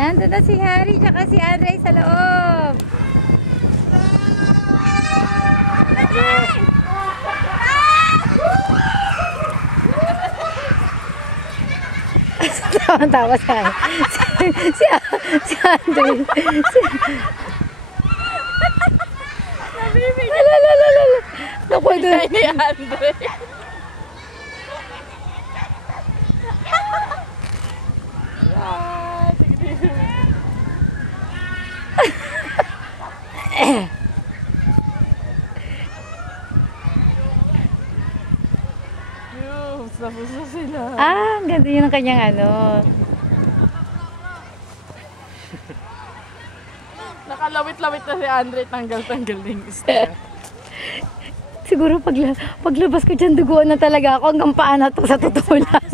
Nandun na si Harry tsaka si Andre sa loob. Tawa-tawa si Andre. Naku, doon ni Andre. Tapos na sila. Ang ganda yun ang kanyang ano. Nakalawit-lawit na si Andre, tanggal-tanggal din gusto. Siguro paglabas ko dyan, duguan na talaga ako hanggang paa na to, sa totoo lang.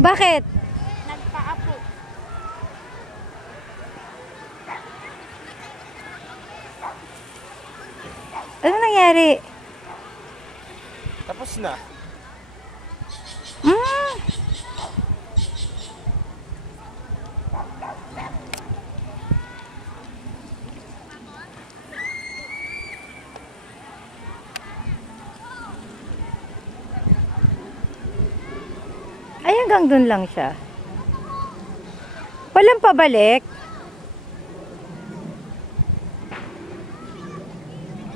Bakit? Nagpaapo. Ano nangyari? Tapos na. Ay, hanggang dun lang siya. Walang pabalik.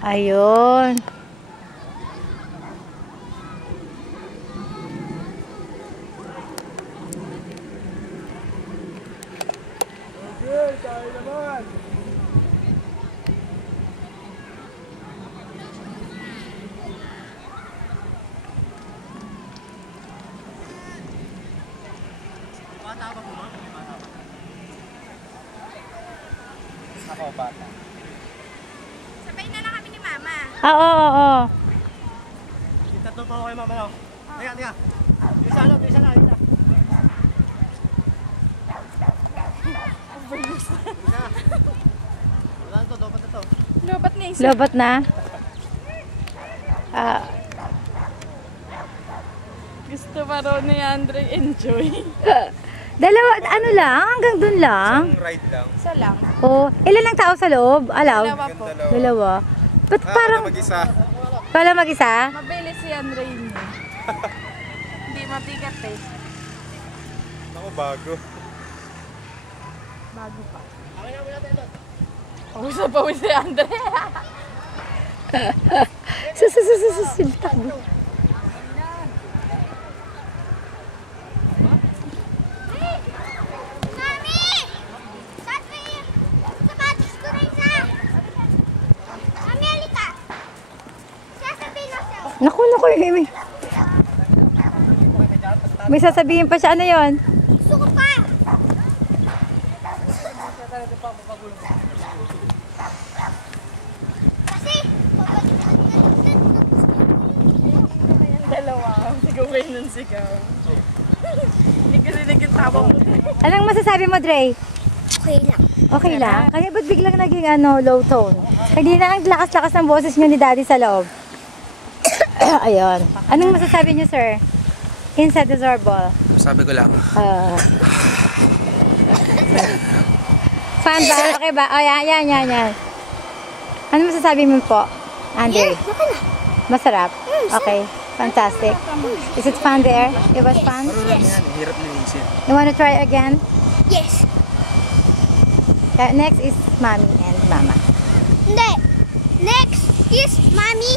Ayun. Okay, tayo naman. Bata ba po, ma'am? Bata ba? Ako, bata. Sabay na lang kami ni Mama. Oo. Tatlo pa ako kay mama, no? Teka. Isa na. Wala na to, dapat na to. Lobat na isa. Lobat na? Gusto pa raw ni Andre enjoy. Dalawa, ano lang? Hanggang dun lang? Isang ride lang. Isa lang. Oh, ilan ang tao sa loob? Allowed? Dalawa po. Dalawa. Ba't parang... mag-isa. Pala mag-isa? Mabilis si Andre yun. Hindi mabigat eh. Ako, bago. Bago pa. Pawis si Andre. Takbo. Naku, may sasabihin pa siya. Ano yun? Gusto ko pa. Kasi, dalawa. Sigaw kayo ng sigaw. Hindi kasi nagkitawa mo. Anong masasabi mo, Dre? Okay lang. Okay lang? Kaya ba't biglang naging low tone? Hindi na ang lakas-lakas ng boses nyo ni Daddy sa loob. Ayun. Anong masasabi niyo, sir? Inside the Zorball. Sabi ko lang. Fan ba? Okay ba? Oh, yan. Ano masasabi mo po, Andre? Masarap? Okay. Fantastic. Is it fun there? It was fun? Yes. Hirap linisin. You want to try again? Yes. Next is Mommy and Mama. Hindi. Next is Mommy.